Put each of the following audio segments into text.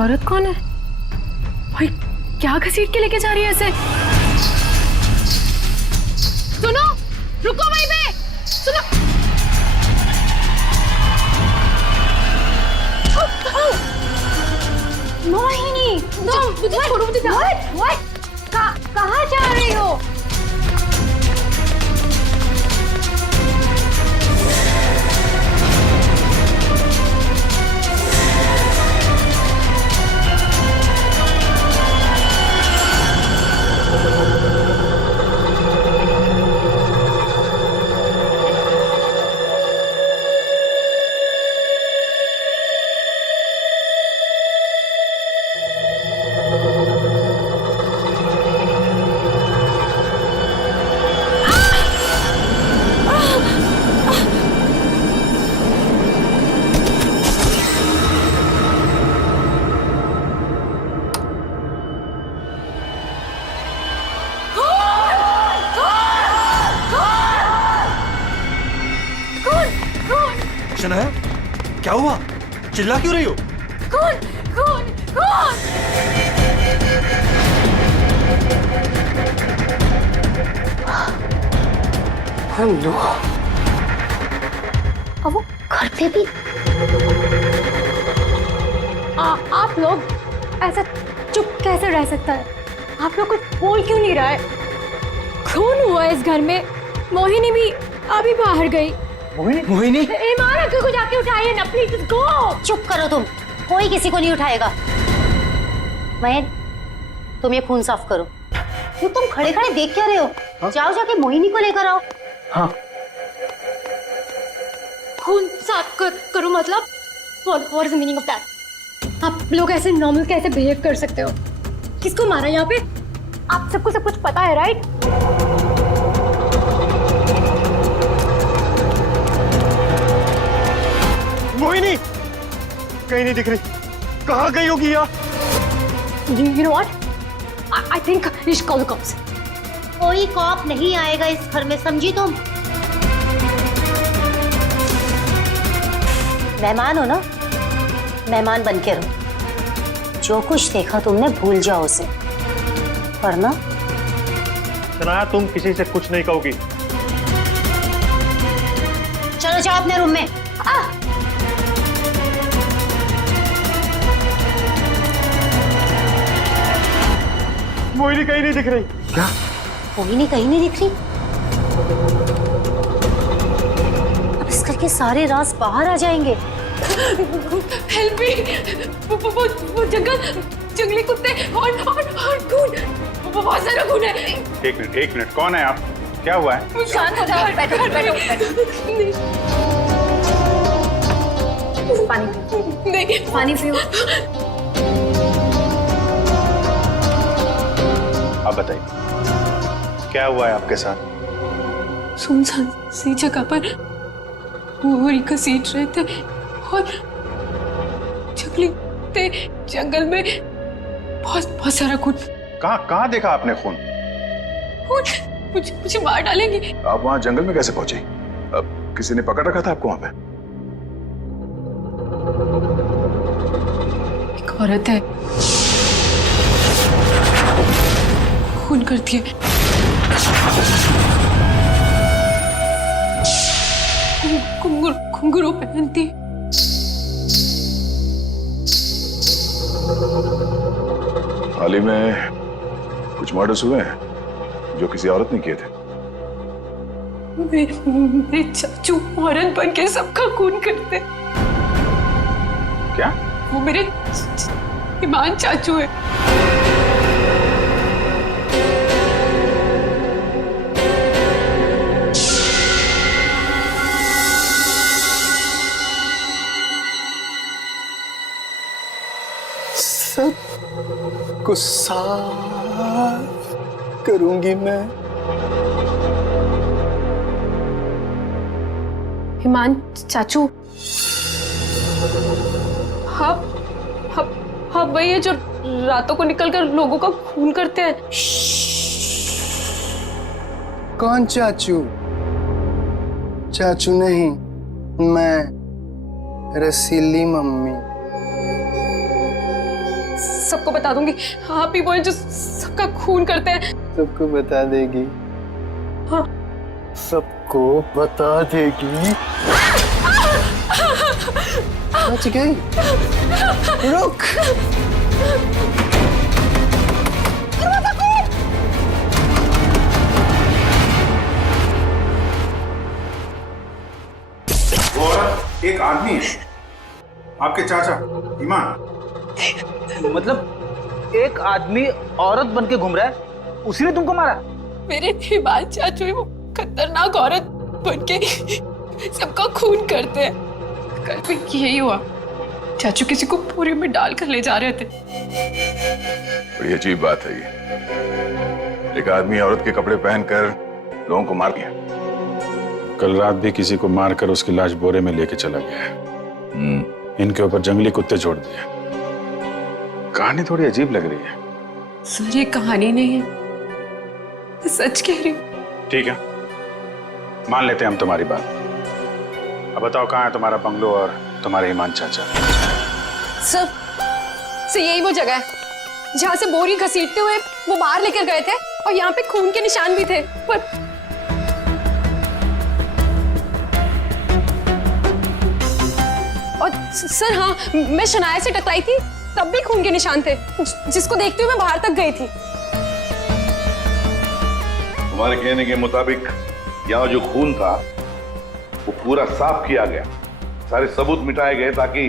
औरत कौन है भाई? क्या घसीट के लेके जा रही है ऐसे? सुनो, रुको वहीं पे, सुनो। मोहिनी, तुम मुझे छोड़ो, मुझे जाओ। कहाँ जा रही हो? शनाया, क्या हुआ? चिल्ला क्यों रही हो? कौन? कौन? कौन? हेलो। अब वो घर पे भी? आप लोग ऐसा चुप कैसे रह सकता है? आप लोग कुछ बोल क्यों नहीं रहा है? खून हुआ इस घर में। मोहिनी भी अभी बाहर गई। मोहिनी? ईमान अंकल को जाके उठाइए ना प्लीज, गो। चुप करो तुम, कोई किसी को नहीं उठाएगा। मयन, तुम ये खून साफ करो। क्यों तुम खड़े खड़े देख क्या रहे हो? हाँ? जाओ जाके मोहिनी को लेकर आओ। हाँ। खून साफ करो मतलब? What is the meaning of that? आप लोग ऐसे नॉर्मल कैसे बिहेव कर सकते हो? किसको मारा यहाँ पे? आप सबको सब कुछ पता है, राइट? मोहिनी कहीं नहीं दिख रही। कहाँ गई होगी यार? You know what? I think we should call the cops. कोई कॉप नहीं आएगा इस घर में, समझी तुम? मेहमान हो ना, मेहमान बन के रहो। जो कुछ देखा तुमने भूल जाओ उसे, वरना शनाया, तुम किसी से कुछ नहीं कहोगी। चलो जाओ अपने रूम में। मोहिनी कहीं नहीं दिख रही। क्या? मोहिनी कहीं नहीं दिख रही? अब इस घर के सारे राज बाहर आ जाएंगे। Help me! वो जंगली कुत्ते और खून, बहुत सारा खून है। एक मिनट, कौन है आप? क्या हुआ है? शांत हो जाओ, बैठो। पानी पियो। नहीं, पानी पियो। आप बताइए, क्या हुआ है आपके साथ? सुनसान सी जगह पर बोरी घसीट रहे थे और जंगल में बहुत सारा खून। कहाँ देखा आपने खून? मुझे मार डालेंगे। आप वहाँ जंगल में कैसे पहुंचे? अब किसी ने पकड़ रखा था आपको वहाँ पे? एक औरत है, खून करती है। घुंघरू पहनती है। हाल ही में कुछ मर्डर्स हुए हैं जो किसी औरत ने किए थे। मेरे चाचू औरत बन के सबका खून करते। क्या? वो मेरे ईमान चाचू है। सब को साफ करूंगी मैं। ईमान चाचू, हाँ वही है जो रातों को निकलकर लोगों का खून करते हैं। कौन चाचू? चाचू नहीं, मैं रसीली मम्मी। सबको बता दूंगी। आप ही वो हैं जो सबका खून करते हैं। सबको बता देगी। हाँ। सबको बता देगी। बच गई। रुक। वो औरत एक आदमी है, आपके चाचा ईमान। मतलब एक आदमी औरत बन के घूम रहा है, उसी ने तुमको मारा? मेरे ईमान चाचू ही वो खतरनाक औरत बन के सबका खून करते हैं। कल भी यही हुआ, चाचू किसी को पूरी में डालकर ले जा रहे थे। बड़ी अजीब बात है ये। एक आदमी औरत के कपड़े पहनकर लोगों को मार दिया। कल रात भी किसी को मारकर उसकी लाश बोरे में लेके चला गया है। इनके ऊपर जंगली कुत्ते छोड़ दिए। कहानी थोड़ी अजीब लग रही है। सर ये कहानी नहीं है, मैं सच कह रही हूँ। ठीक है, मान लेते हैं हम तुम्हारी बात। अब बताओ कहाँ है तुम्हारा बंगलो और तुम्हारे ईमान चाचा? सर यही वो जगह है जहाँ से बोरी घसीटते हुए वो बाहर लेकर गए थे, और यहाँ पे खून के निशान भी थे। पर और सर हाँ, मैं शनाया से टकराई थी, तब भी खून के निशान थे, जिसको देखते हुए मैं बाहर तक गई थी। तुम्हारे कहने के मुताबिक यहाँ जो खून था वो पूरा साफ किया गया, सारे सबूत मिटाए गए ताकि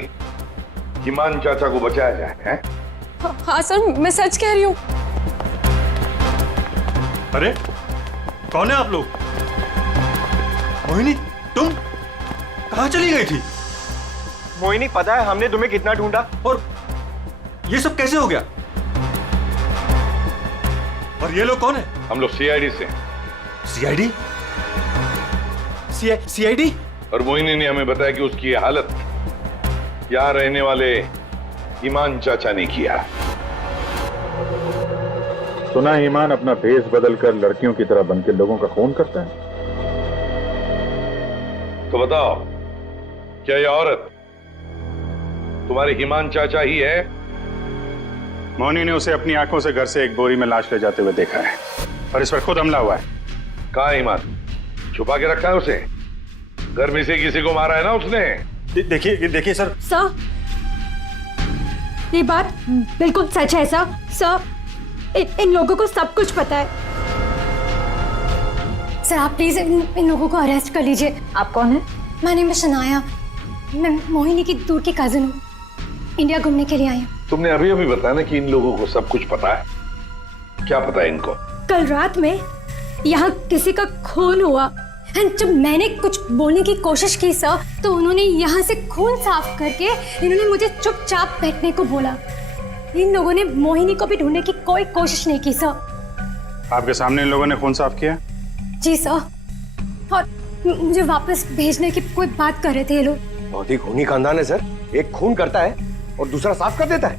ईमान चाचा को बचाया जाए, हैं? हाँ सर, मैं सच कह रही हूँ। अरे कौन है आप लोग? मोहिनी, तुम कहाँ चली गई थी? मोहिनी, पता है हमने तुम्हें कितना ढूंढा, और ये सब कैसे हो गया? और ये लोग कौन है? हम लोग सीआईडी से। सीआईडी? सीआईडी? और मोहिनी ने हमें बताया कि उसकी ये हालत यहाँ रहने वाले ईमान चाचा ने किया। सुना ईमान अपना भेष बदलकर लड़कियों की तरह बनकर लोगों का खून करता है। तो बताओ, क्या ये औरत तुम्हारे ईमान चाचा ही है? मोहिनी ने उसे अपनी आंखों से घर से एक बोरी में लाश ले जाते हुए देखा है, और इस पर खुद हमला हुआ है। कहाँ है ईमान? छुपा के रखा है उसे? घर में से किसी को मारा है ना उसने? देखिए सर। सर, ये बात बिल्कुल सच है सर। सर, इन लोगों को सब कुछ पता है। सर आप प्लीज इन लोगों को अरेस्ट कर लीजिए। आप कौन है? My name is Shanaya. मैं मोहिनी की दूर की कजिन हूँ, इंडिया घूमने के लिए आई हूँ। तुमने अभी अभी बताया ना कि इन लोगों को सब कुछ पता है। क्या पता है इनको? कल रात में यहाँ किसी का खून हुआ, एंड जब मैंने कुछ बोलने की कोशिश की सर, तो उन्होंने यहाँ से खून साफ करके इन्होंने मुझे चुपचाप बैठने को बोला। इन लोगों ने मोहिनी को भी ढूंढने की कोई कोशिश नहीं की सर। आपके सामने इन लोगों ने खून साफ किया? जी सर, और मुझे वापस भेजने की कोई बात कर रहे थे ये लोग। बहुत ही खूनी खानदान है सर। एक खून करता है और दूसरा साफ कर देता है।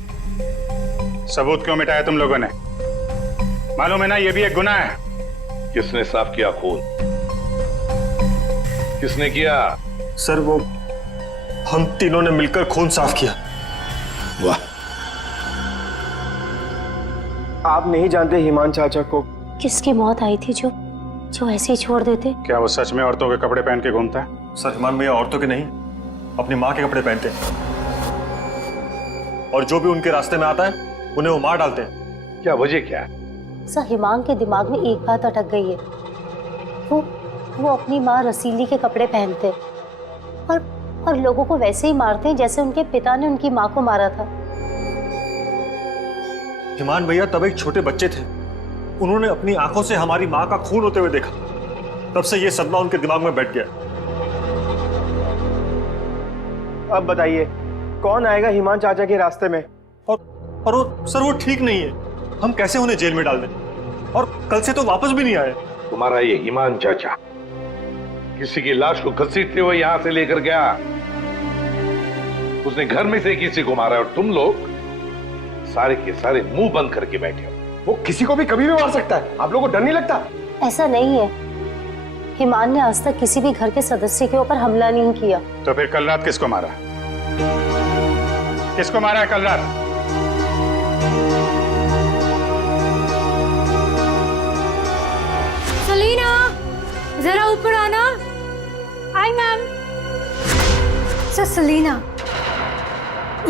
सबूत क्यों मिटाया तुम लोगों ने? मालूम है ना ये भी एक गुनाह है। किसने साफ किया खून? किसने किया? सर वो हम तीनों ने मिलकर खून साफ किया। वाह, आप नहीं जानते ईमान चाचा को? किसकी मौत आई थी जो ऐसे ही छोड़ देते? क्या वो सच में औरतों के कपड़े पहन के घूमता है? सर ईमान भैया औरतों के नहीं, अपनी माँ के कपड़े पहनते हैं, और जो भी उनके रास्ते में आता है उन्हें वो मार डालते हैं। क्या वजह क्या है? सर हिमांग के दिमाग में एक बात अटक गई है। वो अपनी माँ रसीली के कपड़े पहनते और लोगों को वैसे ही मारते हैं जैसे उनके पिता ने उनकी माँ को मारा था। ईमान भैया तब एक छोटे बच्चे थे, उन्होंने अपनी आंखों से हमारी माँ का खून होते हुए देखा, तब से ये सदमा उनके दिमाग में बैठ गया। अब बताइए कौन आएगा ईमान चाचा के रास्ते में? और वो सर वो ठीक नहीं है, हम कैसे उन्हें जेल में डाल दें? और कल से तो वापस भी नहीं आए। तुम्हारा ये ईमान चाचा किसी की लाश को घसीटते हुए यहां से लेकर गया, उसने घर में से किसी को मारा, और तुम लोग सारे के सारे मुंह बंद करके बैठे हो। वो किसी को भी कभी भी मार सकता है, आप लोगों को डर नहीं लगता? ऐसा नहीं है, हिमान ने आज तक किसी भी घर के सदस्य के ऊपर हमला नहीं किया। तो फिर कल रात किसको मारा? किसको मारा है कल रात? सर सेलिना,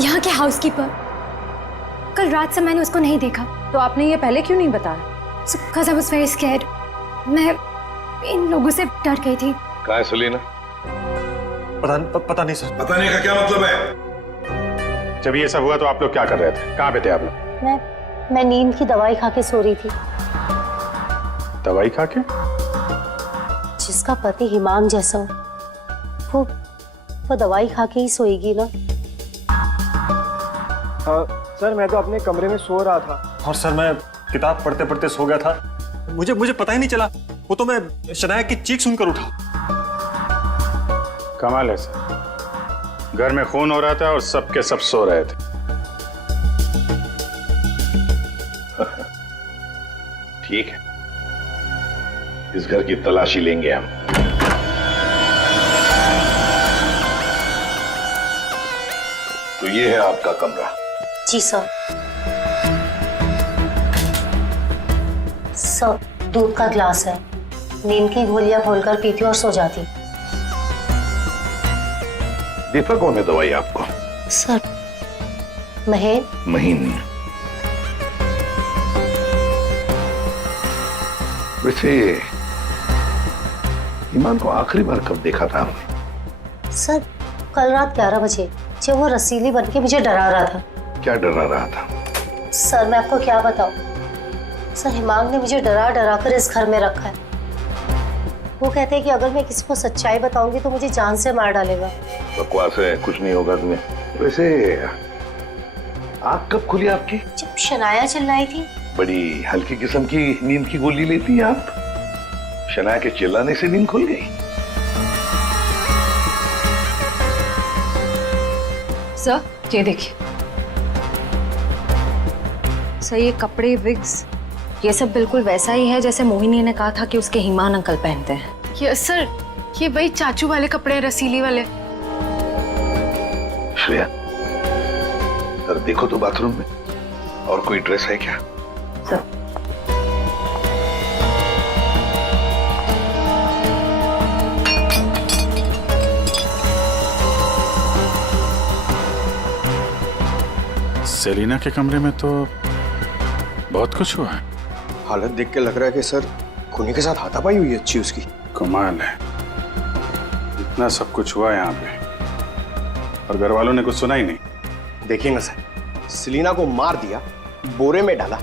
यहाँ के हाउसकीपर। कल रात से मैंने उसको नहीं देखा। तो आपने ये पहले क्यों नहीं बताया? Because I was very scared. मैं इन लोगों से डर गई थी। कहाँ है सलीना? पता नहीं सर। पता नहीं का क्या मतलब है? जब ये सब हुआ तो आप लोग क्या कर रहे थे? कहाँ पे थे आप लोग? मैं नींद की दवाई खा के सो रही थी। दवाई खा के? जिसका पति हिमांग जैसा हो, वो दवाई खा के ही सोएगी ना। सर मैं तो अपने कमरे में सो रहा था। और सर मैं किताब पढ़ते पढ़ते सो गया था। मुझे पता ही नहीं चला। वो तो मैं शनाया की चीख सुनकर उठा। कमाल है सर, घर में खून हो रहा था और सबके सब सो रहे थे। ठीक है, इस घर की तलाशी लेंगे हम। तो ये है आपका कमरा। जी सर। सर, दूध का ग्लास है। नींद की गोलियां घोलकर पीती और सो जाती। देता कौन है दवाई आपको? सर, महीन। वैसे ईमान को आखिरी बार कब देखा था आपने? सर, कल रात 11 बजे जब वो रसीली बन के मुझे डरा रहा था। क्या डरा रहा था? सर मैं आपको क्या बताऊं? सर, हिमांग ने मुझे डरा डरा कर इस घर में रखा है। वो कहते हैं कि अगर मैं किसी को सच्चाई बताऊंगी तो मुझे जान से मार डालेगा। बकवास है, कुछ नहीं होगा तुम्हें। वैसे आँख कब खुली आपकी? जब शनाया चिल्लाई थी। बड़ी हल्की किस्म की नींद की गोली लेती हैं आप। शनाया के चिल्लाने से नींद खुल गई? सर ये देखिए सर, ये कपड़े, विग्स, ये सब बिल्कुल वैसा ही है जैसे मोहिनी ने कहा था कि उसके हिमान अंकल पहनते हैं। यस सर, ये वही चाचू वाले कपड़े, रसीली वाले। श्रेया, सर देखो तो बाथरूम में और कोई ड्रेस है क्या? सर सेलिना के कमरे में तो बहुत कुछ हुआ है। हालत देख के लग रहा है कि सर खूनी के साथ हाथापाई हुई है अच्छी उसकी। कमाल है, इतना सब कुछ हुआ यहाँ पे और घर वालों ने कुछ सुना ही नहीं। देखिए ना सर, सेलिना को मार दिया, बोरे में डाला,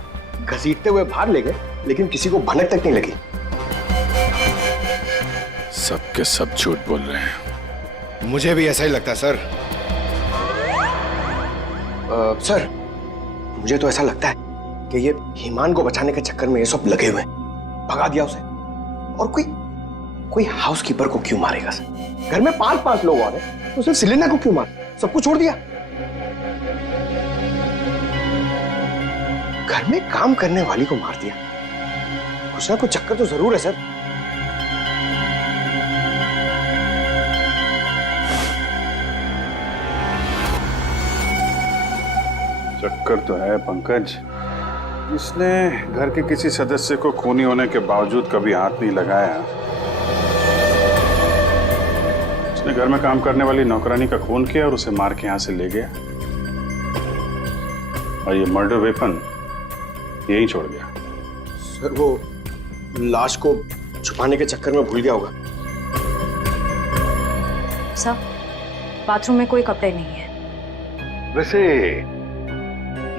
घसीटते हुए बाहर ले गए, लेकिन किसी को भनक तक नहीं लगी। सबके सब झूठ बोल रहे हैं। मुझे भी ऐसा ही लगता है सर। सर, मुझे तो ऐसा लगता है कि ये हिमान को बचाने के चक्कर में ये सब लगे हुए हैं। भगा दिया उसे। और कोई हाउसकीपर को क्यों मारेगा सर? घर में 5-5 लोग और हैं, तो सिर्फ सेलिना को क्यों मार? सबको छोड़ दिया। घर में काम करने वाली को मार दिया। कुछ ना कुछ चक्कर तो जरूर है सर। चक्कर तो है पंकज। इसने घर के किसी सदस्य को खूनी होने के बावजूद कभी हाथ नहीं लगाया। उसने घर में काम करने वाली नौकरानी का खून किया और उसे मार के यहां से ले गया और ये मर्डर वेपन यहीं छोड़ गया। सर, वो लाश को छुपाने के चक्कर में भूल गया होगा। सर, बाथरूम में कोई कपड़े नहीं है। वैसे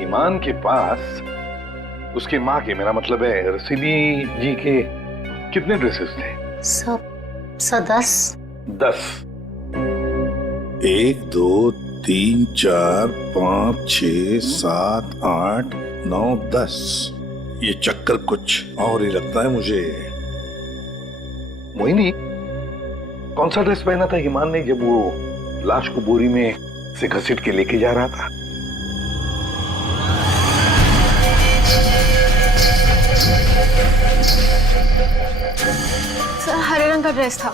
ईमान के पास उसकी माँ के, मेरा मतलब है रसीली जी के, कितने ड्रेसेस थे? सब 10। 10। 1 2 3 4 5 6 7 8 9 10। ये चक्कर कुछ और ही लगता है मुझे। मोहिनी, कौन सा ड्रेस पहना था ईमान ने जब वो लाश को बोरी में से घसीट के लेके जा रहा था? सर, हरे रंग का ड्रेस था।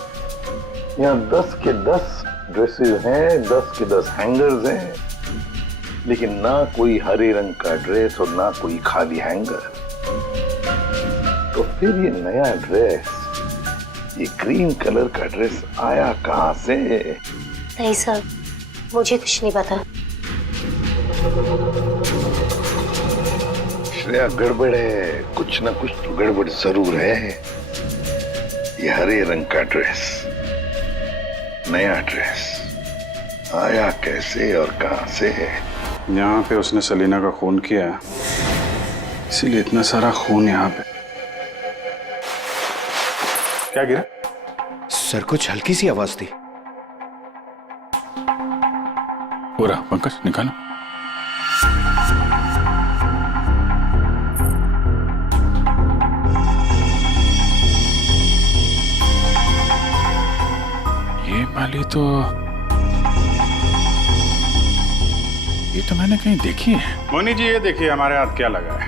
यहाँ 10 के 10 ड्रेसेस हैं, 10 के 10 हैंगर्स हैं, लेकिन ना कोई हरे रंग का ड्रेस और ना कोई खाली हैंगर। तो फिर ये नया ड्रेस, ये ग्रीन कलर का ड्रेस आया कहाँ से? नहीं सर, मुझे कुछ नहीं पता। श्रेया, गड़बड़ है, कुछ ना कुछ तो गड़बड़ जरूर है। ये हरे रंग का ड्रेस, नया ड्रेस, आया कैसे और कहां से है? यहाँ पे उसने सलीना का खून किया, इसीलिए इतना सारा खून यहाँ पे। क्या गिरा? सर, कुछ हल्की सी आवाज थी। पूरा पंकज निकालो। ये माली तो मैंने कहीं देखी है। मोनी जी, ये देखिए हमारे हाथ क्या लगा है।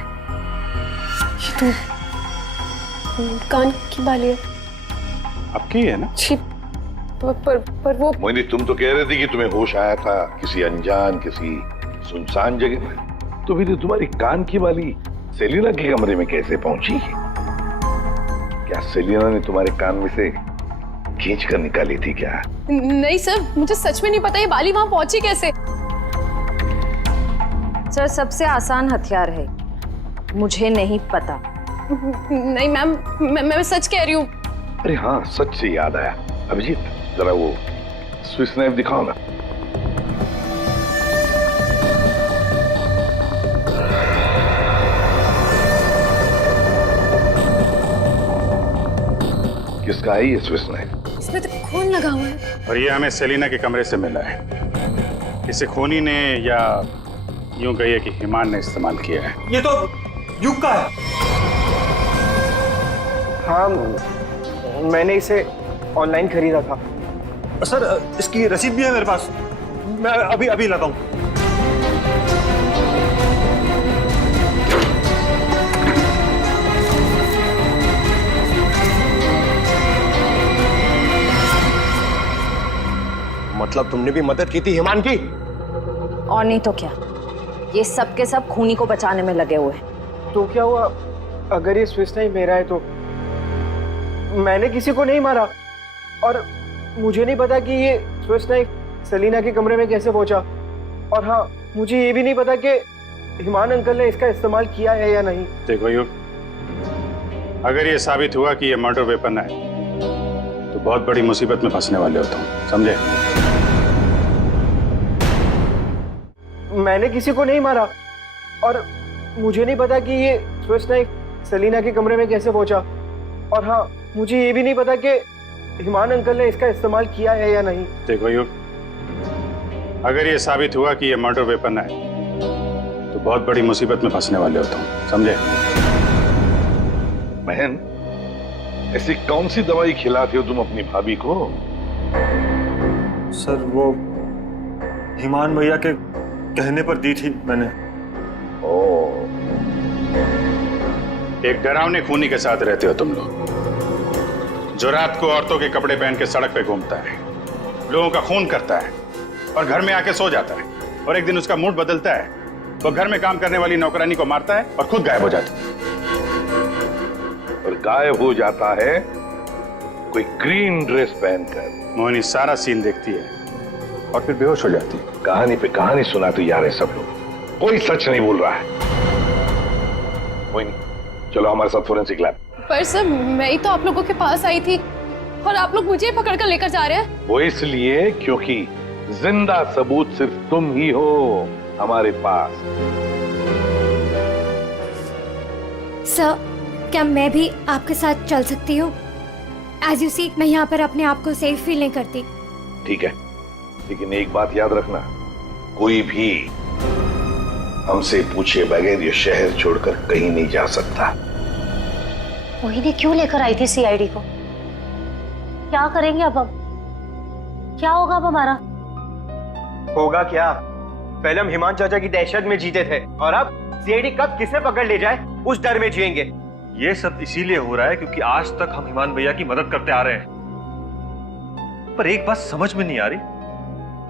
ये तो कान की बाली है। आपकी है ना? छी, पर वो मोहिनी, तुम तो कह रहे थे कि तुम्हें होश आया था किसी अनजान, किसी सुनसान जगह में। तो फिर तुम्हारी कान की बाली सेलिना के कमरे में कैसे पहुंची? क्या सेलिना ने तुम्हारे कान में से खींच कर निकाली थी क्या? नहीं सर, मुझे सच में नहीं पता ये बाली वहां पहुंची कैसे। सर, सबसे आसान हथियार है, मुझे नहीं पता। नहीं मैम, मैं सच कह रही हूँ। अरे हाँ, सच से याद आया। अभिजीत, जरा वो स्विस नाइफ दिखाओ ना। किसका है ये स्विस नाइफ? इसमें तो खून लगा हुआ है। और ये हमें सेलिना के कमरे से मिला है। इसे खूनी ने, या यूं कहिए कि हिमान ने इस्तेमाल किया है। ये तो युग का है। हाँ, मैंने इसे ऑनलाइन खरीदा था। सर, इसकी रसीद भी है मेरे पास। मैं अभी लाता हूँ। मतलब तुमने भी मदद की थी हिमान की? और नहीं तो क्या, ये सब के सब खूनी को बचाने में लगे हुए हैं। तो क्या हुआ अगर ये स्विस नाइफ मेरा है? तो मैंने किसी को नहीं मारा, और मुझे नहीं पता कि ये स्विस नाइफ सलीना के कमरे में कैसे पहुंचा। और हाँ, मुझे ये भी नहीं पता कि हिमान अंकल ने इसका इस्तेमाल किया है या नहीं। देखो युग, अगर ये साबित हुआ कि ये मर्डर वेपन है तो बहुत बड़ी मुसीबत में फंसने वाले हो तुम, समझे? मैंने किसी को नहीं मारा, और मुझे नहीं पता कि ये स्विस नाइफ सलीना के कमरे में कैसे पहुंचा। और हाँ, मुझे ये भी नहीं पता कि हिमान अंकल ने इसका इस्तेमाल किया है या नहीं। देखो युग, अगर ये साबित हुआ कि ये मर्डर वेपन है तो बहुत बड़ी मुसीबत में फंसने वाले हो तुम, समझे? बहन, ऐसी कौन सी दवाई खिलाते हो तुम अपनी भाभी को? सर, वो हिमान भैया के कहने पर दी थी मैंने। ओह, एक डरावने खूनी के साथ रहते हो तुम लोग, जो रात को औरतों के कपड़े पहन के सड़क पे घूमता है, लोगों का खून करता है और घर में आके सो जाता है, और एक दिन उसका मूड बदलता है, वो घर में काम करने वाली नौकरानी को मारता है और खुद गायब हो जाता है। और गायब हो जाता है कोई ग्रीन ड्रेस पहनकर। मोहिनी सारा सीन देखती है और फिर बेहोश हो जाती है। कहानी पे कहानी सुनाते जा रहे सब लोग, कोई सच नहीं बोल रहा है। मोहिनी, चलो हमारे साथ फोरेंसिक लैब। पर सर, मैं ही तो आप लोगों के पास आई थी और आप लोग मुझे पकड़ कर लेकर जा रहे हैं। वो इसलिए क्योंकि जिंदा सबूत सिर्फ तुम ही हो हमारे पास। सर, क्या मैं भी आपके साथ चल सकती हूँ? एज यू सी, मैं यहाँ पर अपने आप को सेफ फील नहीं करती। ठीक है, लेकिन एक बात याद रखना, कोई भी हमसे पूछे बगैर ये शहर छोड़कर कहीं नहीं जा सकता। मोहिनी क्यों लेकर आई थी सीआईडी को? क्या करेंगे अब हम? क्या होगा अब हमारा? होगा क्या? पहले हम हिमान चाचा की दहशत में जीते थे, और अब सीआईडी कब किसे पकड़ ले जाए उस डर में जिएंगे। ये सब इसीलिए हो रहा है क्योंकि आज तक हम हिमान भैया की मदद करते आ रहे हैं। पर एक बात समझ में नहीं आ रही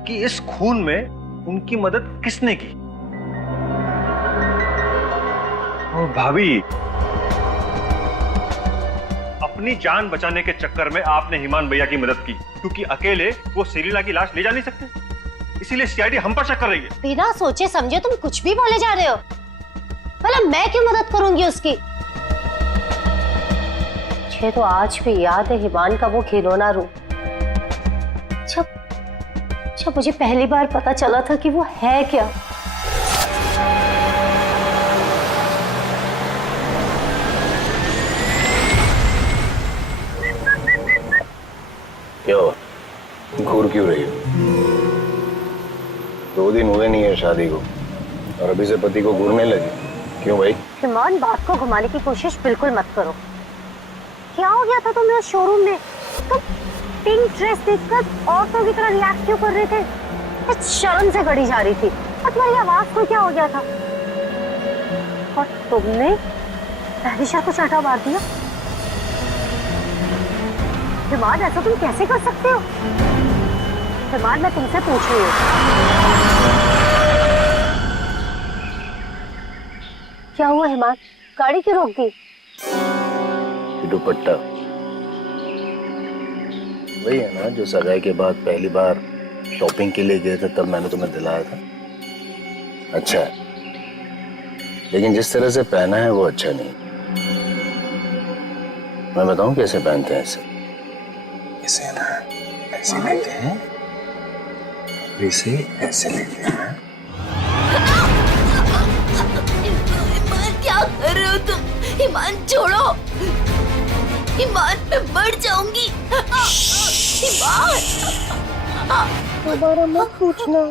कि इस खून में उनकी मदद किसने की। और भाभी, अपनी जान बचाने के चक्कर में आपने हिमान भैया की मदद की, क्योंकि अकेले वो सेलिना की लाश ले जा नहीं सकते। इसीलिए सीआईडी हम पर शक कर रही है। बिना सोचे समझे तुम कुछ भी बोले जा रहे हो। भला मैं क्यों मदद करूंगी उसकी? मुझे तो आज भी याद है हिमान का वो खिलौना रूम, जब मुझे पहली बार पता चला था कि वो है क्या। क्या हुआ? घूर क्यों रही हो? 2 दिन हुए नहीं है शादी को और अभी से पति को घूरने लगी, क्यों भाई? हिमान, बात को घुमाने की कोशिश बिल्कुल मत करो। क्या हो गया था तुम्हें शोरूम में? तुम पिंक ड्रेस देखकर औरतों की तरह रिएक्ट क्यों कर रहे थे? कुछ शर्म से गड़ी जा रही थी और तुम्हारी आवाज को क्या हो गया था? और तुमने तहरीशा को चाटा मार दिया। हिमान, ऐसा तुम कैसे कर सकते हो? हिमान, मैं तुमसे पूछ रही हूँ, क्या हुआ हिमान? गाड़ी क्यों रोक दी? दुपट्टा वही है ना जो सगाई के बाद पहली बार शॉपिंग के लिए गए थे, तब मैंने तुम्हें दिलाया था। अच्छा है, लेकिन जिस तरह से पहना है वो अच्छा नहीं। मैं बताऊं कैसे पहनते हैं इसे? इसे ना ऐसे लेते हैं, इसे ऐसे लेते हैं। ईमान, क्या कर रहे हो तुम? ईमान छोड़ो, ईमान मैं मर जाऊंगी। ईमान, दोबारा मत पूछना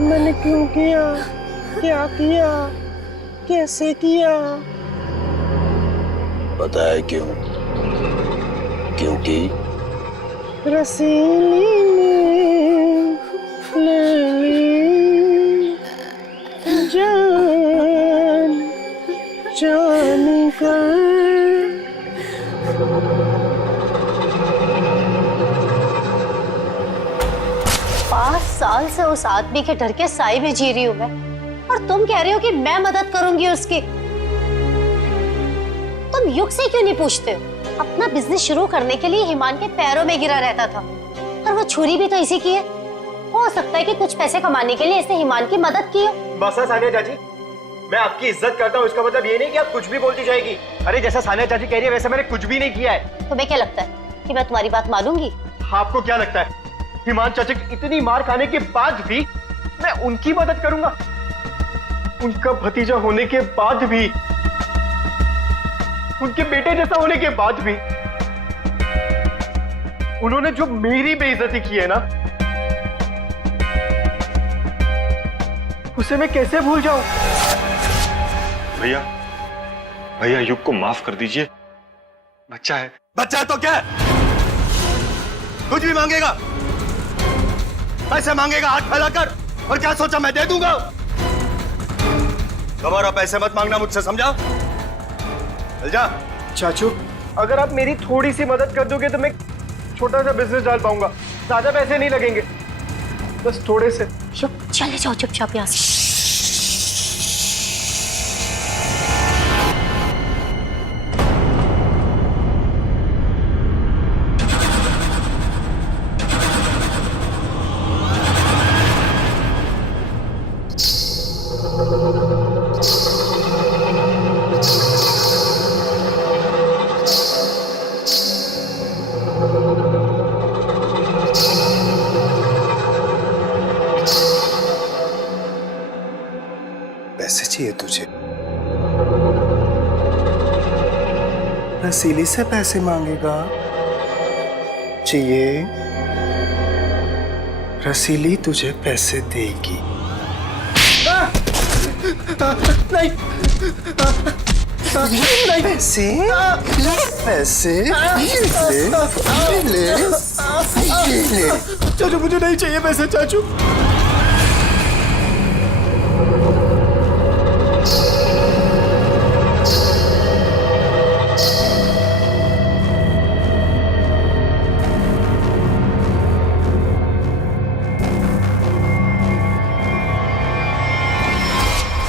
मैंने क्यों किया, क्या किया, कैसे किया। पता है क्यों? क्योंकि रसीली ने ले ली जान जान कर। 5 साल से उस आदमी के डर के साए में जी रही हूँ मैं, और तुम कह रहे हो कि मैं मदद करूंगी उसकी। तुम युग से क्यों नहीं पूछते हो? अपना बिजनेस शुरू करने के लिए हिमान के पैरों में गिरा रहता था, और वो छुरी भी तो इसी की है। हो सकता है कि कुछ पैसे कमाने के लिए इसने हिमान की मदद की हो। बस सानिया चाची, मैं आपकी इज्जत करता हूँ, इसका मतलब ये नहीं कि आप कुछ भी बोलती जाएगी। अरे जैसा सानिया चाची कह रही है वैसे मैंने कुछ भी नहीं किया है। तुम्हें क्या लगता है कि मैं तुम्हारी बात मानूंगी? आपको क्या लगता है हिमान चाचा की इतनी मार खाने के बाद भी मैं उनकी मदद करूंगा? उनका भतीजा होने के बाद भी, उनके बेटे जैसा होने के बाद भी उन्होंने जो मेरी बेइज्जती की है ना, उसे मैं कैसे भूल जाऊं? भैया, भैया युग को माफ कर दीजिए, बच्चा है। बच्चा है तो क्या है? कुछ भी मांगेगा, पैसे मांगेगा हाथ फैलाकर, और क्या सोचा मैं दे दूंगा? दोबारा पैसे मत मांगना मुझसे, समझा? चल जा। चाचू, अगर आप मेरी थोड़ी सी मदद कर दोगे तो मैं छोटा सा बिजनेस डाल पाऊंगा। ज्यादा पैसे नहीं लगेंगे, बस थोड़े से। चले जाओ चुपचाप यहाँ से। पैसे चाहिए तुझे? रसीली से पैसे मांगेगा? चाहिए? रसीली तुझे पैसे देगी। नहीं, नहीं, पैसे, पैसे ले, ले। चाचू मुझे नहीं चाहिए पैसे चाचू।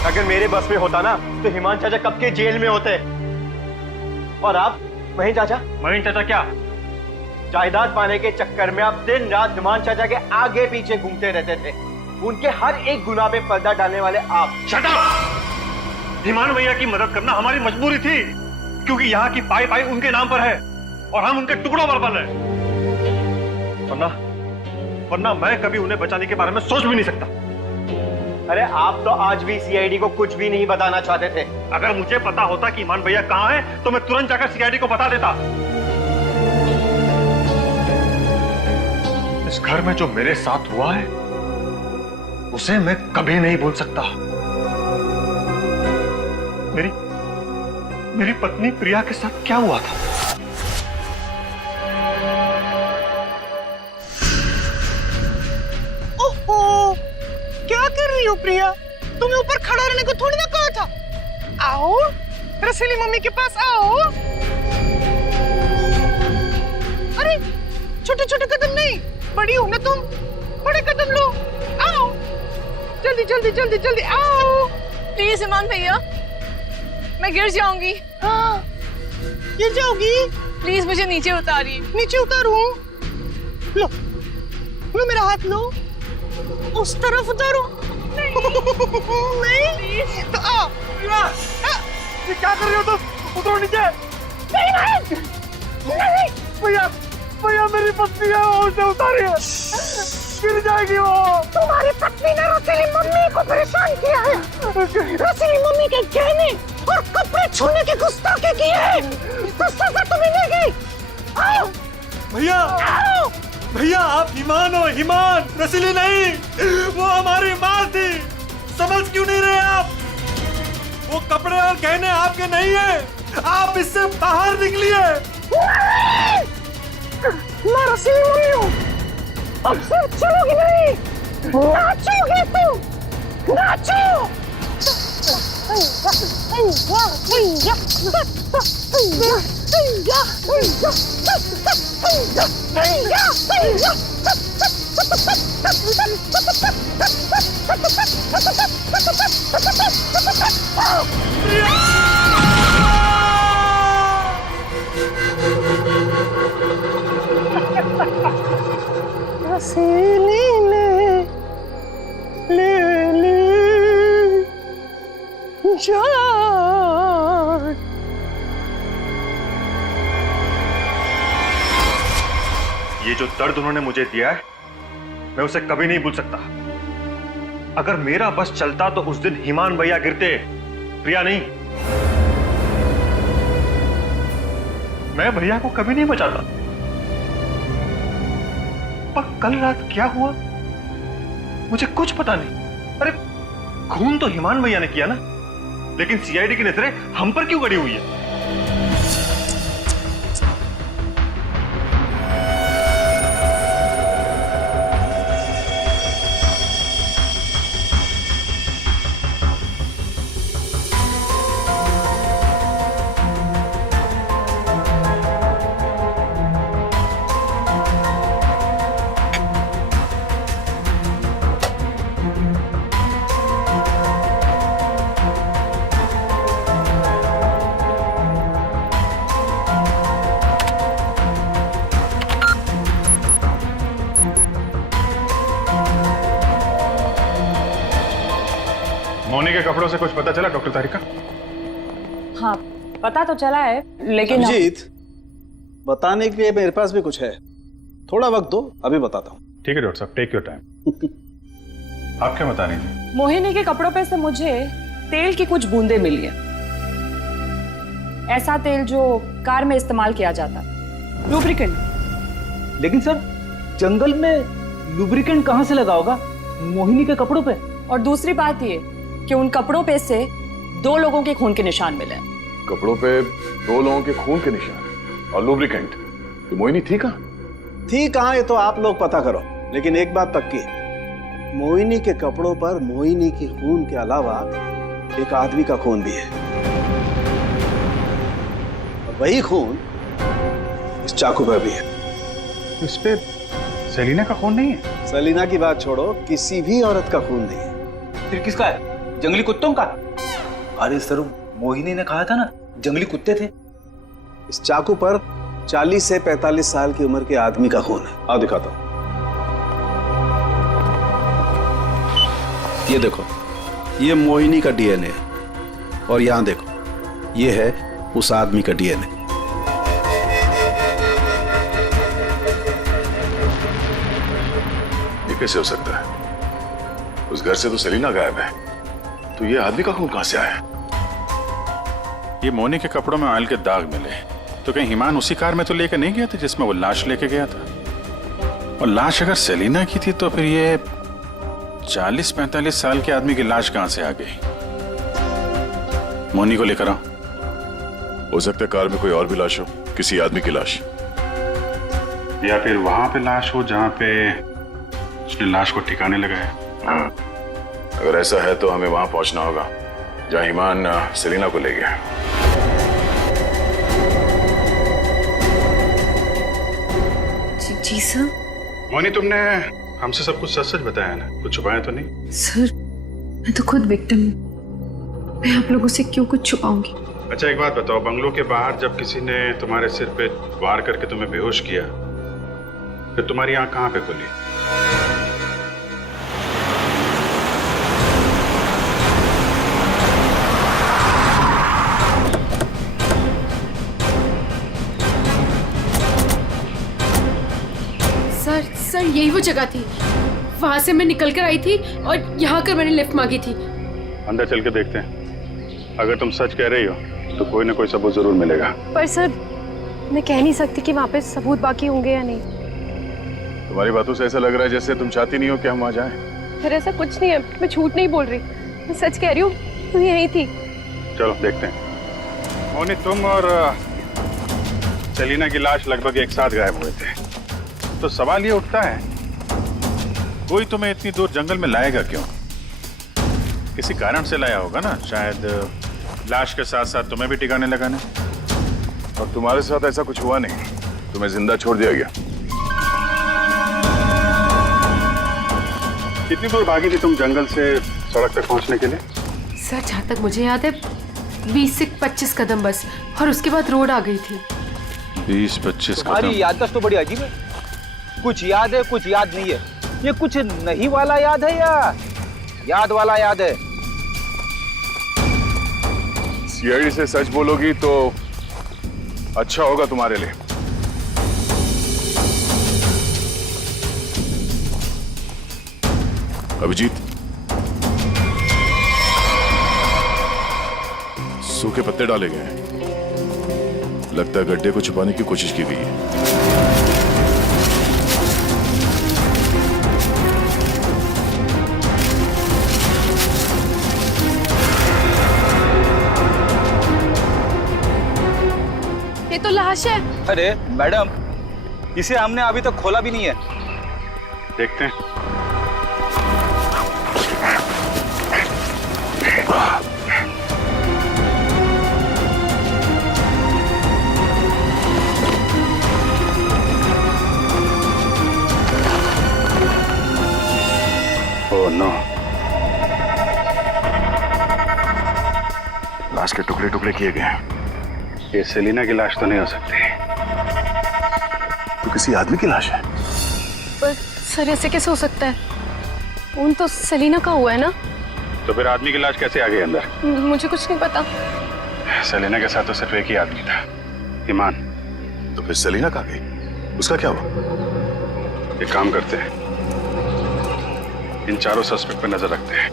अगर मेरे बस में होता ना तो हिमान चाचा कब के जेल में होते। और आप महीन चाचा? महीन चाचा क्या? जायदाद पाने के चक्कर में आप दिन रात हिमान चाचा के आगे पीछे घूमते रहते थे। उनके हर एक गुनाह पे पर्दा डालने वाले आप। Shut up! हिमान भैया की मदद करना हमारी मजबूरी थी, क्योंकि यहाँ की पाई पाई उनके नाम पर है और हम उनके टुकड़ों पर पल रहे। वरना मैं कभी उन्हें बचाने के बारे में सोच भी नहीं सकता। अरे आप तो आज भी सीआईडी को कुछ भी नहीं बताना चाहते थे। अगर मुझे पता होता कि ईमान भैया कहाँ है तो मैं तुरंत जाकर सीआईडी को बता देता। इस घर में जो मेरे साथ हुआ है उसे मैं कभी नहीं भूल सकता। मेरी पत्नी प्रिया के साथ क्या हुआ था? ओहो, क्या कर रही हो प्रिया? तुम्हें ऊपर खड़ा रहने को थोड़ी ना कहा था। आओ रसीली मम्मी के पास आओ। अरे छोटे छोटे कदम नहीं, बड़ी हो ना तुम, बड़े कदम लो। आओ जल्दी जल्दी जल्दी जल्दी आओ। प्लीज ईमान भैया, मैं गिर जाऊंगी। हाँ गिर जाओगी? प्लीज मुझे नीचे उतारिए। नीचे उतारूं? लो लो मेरा हाथ लो, उस तरफ उतारो। नहीं तो आओ। ये क्या कर रहे हो तुम? उतरो नीचे। नहीं भैया भैया मेरी पत्नी है, उसे उतारिए, गिर जाएगी वो। तुम्हारी पत्नी ने रसीली मम्मी को परेशान किया है। रसीली मम्मी के गहने और कपड़े छूने की गुस्ताखी की है, तो सजा तुम्हें मिलेगी। आओ भैया आओ। भैया आप ईमान हो, ईमान, रसीली नहीं। वो हमारी माँ थी, समझ क्यों नहीं रहे आप? वो कपड़े और गहने आपके नहीं है, आप इससे बाहर निकलिए। मैं रसीली मम्मी हूँ, अब सिर्फ चलोगी नहीं, नाचोगी तुम, नाचो। रसीली ले जान। ये जो दर्द उन्होंने मुझे दिया है मैं उसे कभी नहीं भूल सकता। अगर मेरा बस चलता तो उस दिन ईमान भैया गिरते, प्रिया नहीं। मैं भैया को कभी नहीं बचाता। पर कल रात क्या हुआ मुझे कुछ पता नहीं। अरे खून तो ईमान भैया ने किया ना, लेकिन सीआईडी की नजरें हम पर क्यों गड़ी हुई है? मोनी के कपड़ों से कुछ पता चला डॉक्टर तारिका? हाँ पता तो चला है, लेकिन अभिजीत, बताने के लिए मेरे पास भी कुछ है, थोड़ा वक्त दो, अभी बताता हूँ। ठीक है डॉक्टर साहब, टेक योर टाइम। आप क्या बता रही थी? मोहिनी के कपड़ों पे से मुझे तेल की कुछ बूंदें मिली है। ऐसा तेल जो कार में इस्तेमाल किया जाता, लुब्रिकेंट। लेकिन सर जंगल में लुब्रिकेंट कहाँ से लगा होगा मोहिनी के कपड़ों पे? और दूसरी बात ये कि उन कपड़ों पे से 2 लोगों के खून के निशान मिले। कपड़ों पे 2 लोगों के खून के निशान और लुब्रिकेंट। तो मोहिनी थी कहाँ? थी कहाँ ये तो आप लोग पता करो, लेकिन एक बात पक्की है, मोहिनी के कपड़ों पर मोहिनी के खून के अलावा एक आदमी का खून भी है। और वही खून इस चाकू पर भी है। इस पे सेलिना का खून नहीं है? सेलिना की बात छोड़ो, किसी भी औरत का खून नहीं है। फिर किसका है? जंगली कुत्तों का? अरे सर मोहिनी ने कहा था ना जंगली कुत्ते थे। इस चाकू पर 40 से 45 साल की उम्र के आदमी का खून है। आओ दिखाता हूं। ये देखो, ये मोहिनी का डीएनए है और यहां देखो, ये है उस आदमी का डीएनए। ये कैसे हो सकता है? उस घर से तो सेलिना गायब है, तो ये आदमी का खून कहां से आया? ये मोनी के कपड़ों में ऑयल के दाग मिले, तो कहीं ईमान उसी कार में तो लेकर नहीं गया था जिसमें वो लाश लेके गया था? और लाश अगर सेलिना की थी तो फिर ये 40-45 साल के आदमी की लाश कहां से आ गई? मोनी को लेकर आओ। हो सकता है कार में कोई और भी लाश हो, किसी आदमी की लाश, या फिर वहां पे लाश हो जहां पे उसने लाश को ठिकाने लगाया। हाँ, अगर ऐसा है तो हमें वहां पहुंचना होगा जहां ईमान सेलिना को ले गया। जी सर। मोनी, तुमने हमसे सब कुछ सच सच बताया ना, कुछ छुपाया तो नहीं? सर, मैं तो खुद विक्टिम हूँ, मैं आप लोगों से क्यों कुछ छुपाऊंगी? अच्छा एक बात बताओ, बंगलों के बाहर जब किसी ने तुम्हारे सिर पे वार करके तुम्हें बेहोश किया, फिर तुम्हारी आंख कहां पे खुली? सर यही वो जगह थी, वहां से मैं निकल कर आई थी और यहाँ कर मैंने लिफ्ट मांगी थी। अंदर चल के देखते हैं, अगर तुम सच कह रही हो तो कोई ना कोई सबूत जरूर मिलेगा। पर सर, मैं कह नहीं सकती कि वहाँ पे सबूत बाकी होंगे या नहीं। तुम्हारी बातों से ऐसा लग रहा है जैसे तुम चाहती नहीं हो कि हम वहां जाएं। फिर ऐसा कुछ नहीं है, मैं झूठ नहीं बोल रही, मैं सच कह रही हूँ, तुम यही थी। चलो देखते हैं। मोनी, तुम और सेलिना की लाश लगभग एक साथ गायब हुए थे, तो सवाल ये उठता है, कोई तुम्हें इतनी दूर जंगल में लाएगा क्यों? किसी कारण से लाया होगा ना, शायद लाश के साथ साथ तुम्हें भी ठिकाने लगाने। और तुम्हारे साथ ऐसा कुछ हुआ नहीं, तुम्हें जिंदा छोड़ दिया गया। कितनी दूर भागी थी तुम जंगल से सड़क तक पहुंचने के लिए? सर, जहाँ तक मुझे याद है 20 से 25 कदम बस, और उसके बाद रोड आ गई थी। 20-25 कदम? तुम्हारी याददाश्त तो बड़ी अजीब है, कुछ याद है कुछ याद नहीं है। ये कुछ नहीं वाला याद है या याद वाला याद है? सीआईडी से सच बोलोगी तो अच्छा होगा तुम्हारे लिए। अभिजीत, सूखे पत्ते डाले गए हैं, लगता है गड्ढे को छुपाने की कोशिश की गई है। ये तो लाश है। अरे मैडम, इसे हमने अभी तक खोला भी नहीं है। देखते हैं। ओह नो, लाश के टुकड़े टुकड़े किए गए हैं। ये सेलिना की लाश तो नहीं हो सकती, तो किसी आदमी की लाश है। पर सर, ऐसे कैसे हो सकता है? खून तो सेलिना का हुआ है ना? तो फिर आदमी की लाश कैसे आ गई अंदर? मुझे कुछ नहीं पता। सेलिना के साथ तो सिर्फ एक ही आदमी था, ईमान। तो फिर सेलिना कहाँ गई? उसका क्या हुआ? एक काम करते हैं, इन चारों सस्पेक्ट पर नजर रखते हैं।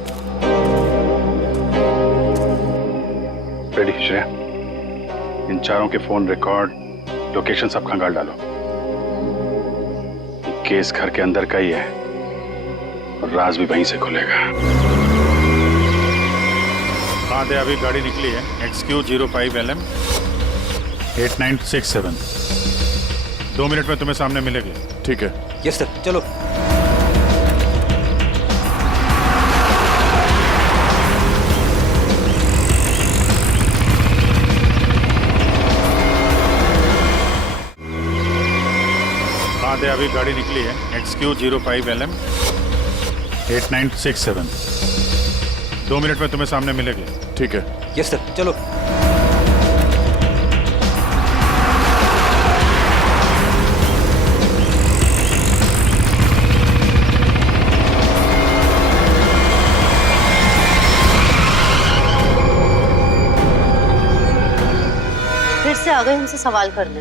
रेडी श्रेया, इन चारों के फोन रिकॉर्ड, लोकेशन सब खंगाल डालो। केस घर के अंदर का ही है और राज भी वहीं से खुलेगा। हाँ दे, अभी गाड़ी निकली है, XQ05LM 8967। 2 मिनट में तुम्हें सामने मिलेगी। ठीक है। यस सर, चलो। दे, अभी गाड़ी निकली है, XQ05LM 8967। 2 मिनट में तुम्हें सामने मिलेगी। ठीक है। यस सर, चलो। फिर से आ गए हमसे सवाल करने।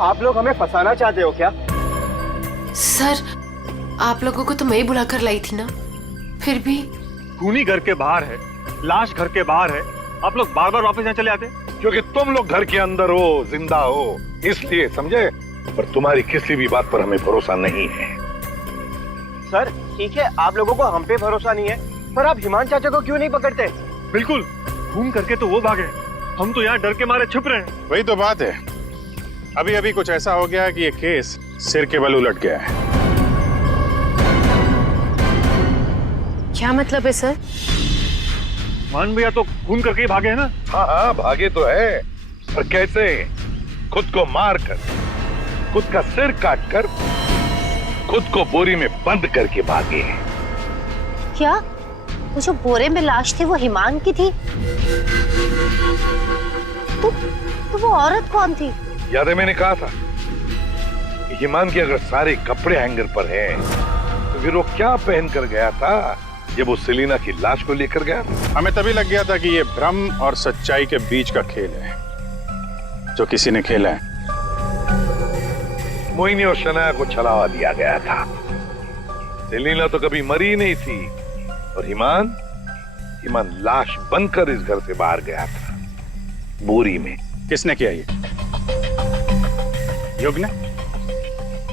आप लोग हमें फंसाना चाहते हो क्या? सर, आप लोगों को तो मैं ही बुलाकर लाई थी ना, फिर भी। खूनी घर के बाहर है, लाश घर के बाहर है, आप लोग बार बार वापस यहाँ चले आते? क्योंकि तुम लोग घर के अंदर हो, जिंदा हो, इसलिए, समझे? पर तुम्हारी किसी भी बात पर हमें भरोसा नहीं है। सर ठीक है, आप लोगों को हम पे भरोसा नहीं है, पर आप हिमान चाचा को क्यों नहीं पकड़ते? बिल्कुल, खून करके तो वो भागे, हम तो यहाँ डर के मारे छुप रहे हैं। वही तो बात है, अभी अभी कुछ ऐसा हो गया है कि ये केस सिर के बल उलट गया है। क्या मतलब है सर? मान भैया तो खून करके ही भागे है ना? हाँ हाँ, भागे तो है, पर कैसे? खुद को मार कर, खुद का सिर काट कर, खुद को बोरी में बंद करके भागे। क्या वो जो बोरे में लाश थी वो हिमान की थी? तो वो औरत कौन थी? याद है मैंने कहा था कि हिमान के अगर सारे कपड़े हैंगर पर हैं, तो फिर वो क्या पहन कर गया था जब वो सेलिना की लाश को लेकर गया? हमें तभी लग गया था कि ये भ्रम और सच्चाई के बीच का खेल है जो किसी ने खेला है। मोहिनी और शनाया को छलावा दिया गया था। सेलिना तो कभी मरी नहीं थी, और हिमान लाश बनकर इस घर से बाहर गया था, बोरी में। किसने किया ये? युग ने,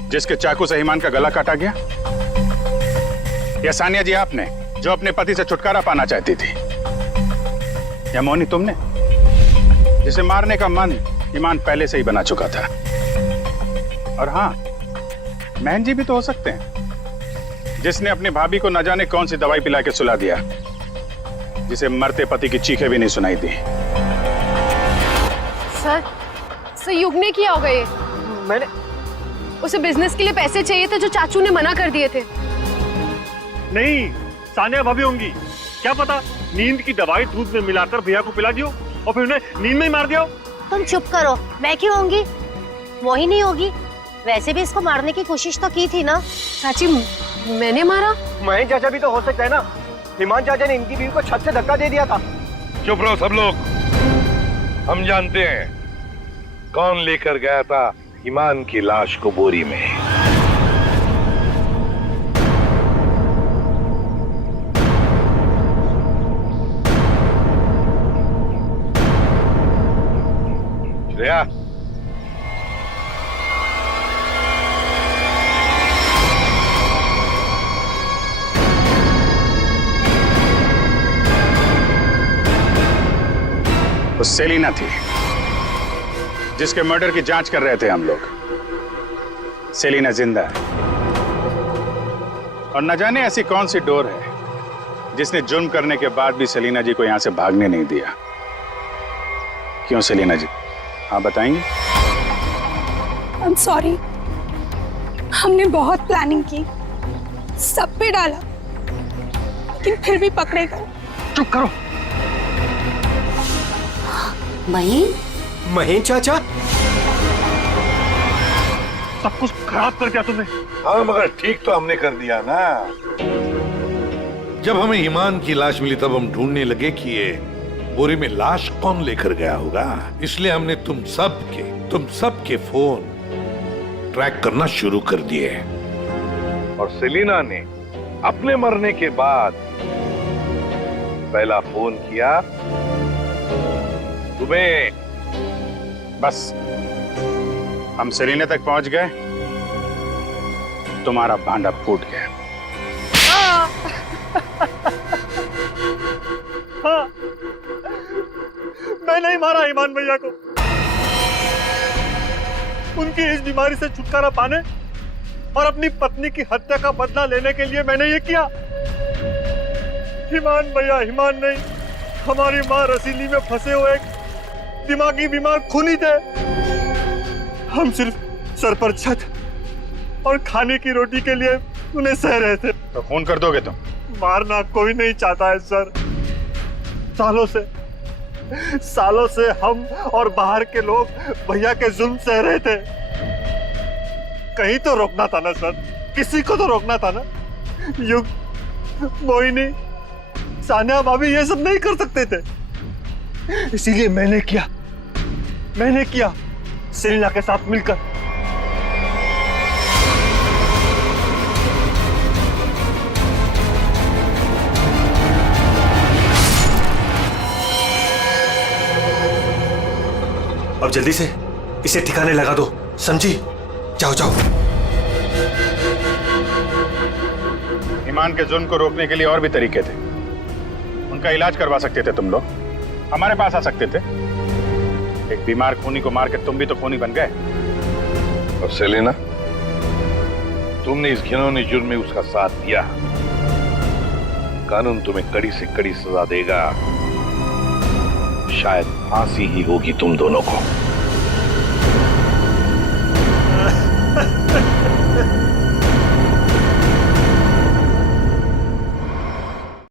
जिसके चाकू से हिमान का गला काटा गया? या सानिया जी आपने, जो अपने पति से छुटकारा पाना चाहती थी? या मोहिनी तुमने, जिसे मारने का मन हिमान पहले से ही बना चुका था? और हाँ, महन जी भी तो हो सकते हैं, जिसने अपनी भाभी को न जाने कौन सी दवाई पिला के सुला दिया, जिसे मरते पति की चीखें भी नहीं सुनाई दी। सर युग ने किया होगा ये। मैंने उसे बिजनेस के लिए पैसे चाहिए थे जो चाचू ने मना कर दिए थे। नहीं, सानिया भाभी होंगी, क्या पता नींद की दवाई दूध में मिलाकर भैया को पिला दियो और फिर उन्हें नींद में ही मार दिया। तुम चुप करो, मैं क्यों होंगी? मोहिनी होगी। वैसे भी इसको मारने की कोशिश तो की थी ना। चाची, मैंने मारा? महेश चाचा भी तो हो सकता है ना, हिमान चाचा ने इनकी बीवी को छत से धक्का दे दिया था। चुप रहो सब लोग, हम जानते हैं कौन लेकर गया था हिमान की लाश को बोरी में। श्रेया, वो सेलिना थी जिसके मर्डर की जांच कर रहे थे हम लोग। सेलिना जिंदा है, और न जाने ऐसी कौन सी डोर है जिसने जुर्म करने के बाद भी सेलिना जी को यहां से भागने नहीं दिया। क्यों सेलिना जी, आप बताएंगे? I'm sorry, हमने बहुत प्लानिंग की, सब पे डाला, लेकिन फिर भी पकड़े गए। चुप करो। महेश चाचा, सब कुछ खराब कर दिया तुमने। हाँ, मगर ठीक तो हमने कर दिया ना। जब हमें ईमान की लाश मिली तब हम ढूंढने लगे कि ये बोरी में लाश कौन लेकर गया होगा, इसलिए हमने तुम सबके फोन ट्रैक करना शुरू कर दिए। और सेलिना ने अपने मरने के बाद पहला फोन किया तुम्हें। बस हम सेलिना तक पहुंच गए, तुम्हारा भांडा फूट गया। हाँ, मैं नहीं मारा ईमान भैया को। उनकी इस बीमारी से छुटकारा पाने और अपनी पत्नी की हत्या का बदला लेने के लिए मैंने ये किया। ईमान भैया ईमान नहीं, हमारी माँ रसीली में फंसे हुए एक दिमागी बीमार खूनी थे। हम सिर्फ सर पर छत और खाने की रोटी के लिए उन्हें सह रहे थे। तो खून कर दोगे तुम? मारना कोई नहीं चाहता है सर। सालों से हम और बाहर के लोग भैया के जुल्म सह रहे थे। कहीं तो रोकना था ना सर, किसी को तो रोकना था ना। युग, मोहिनी, सानिया भाभी ये सब नहीं कर सकते थे, इसीलिए मैंने किया। मैंने किया सेलिना के साथ मिलकर। अब जल्दी से इसे ठिकाने लगा दो, समझी? जाओ जाओ। ईमान के जुल्म को रोकने के लिए और भी तरीके थे। उनका इलाज करवा सकते थे तुम लोग, हमारे पास आ सकते थे। एक बीमार खूनी को मार के तुम भी तो खूनी बन गए। और सेलिना, तुमने इस घिनौने जुर्म में उसका साथ दिया। कानून तुम्हें कड़ी से कड़ी सजा देगा, शायद फांसी ही होगी तुम दोनों को।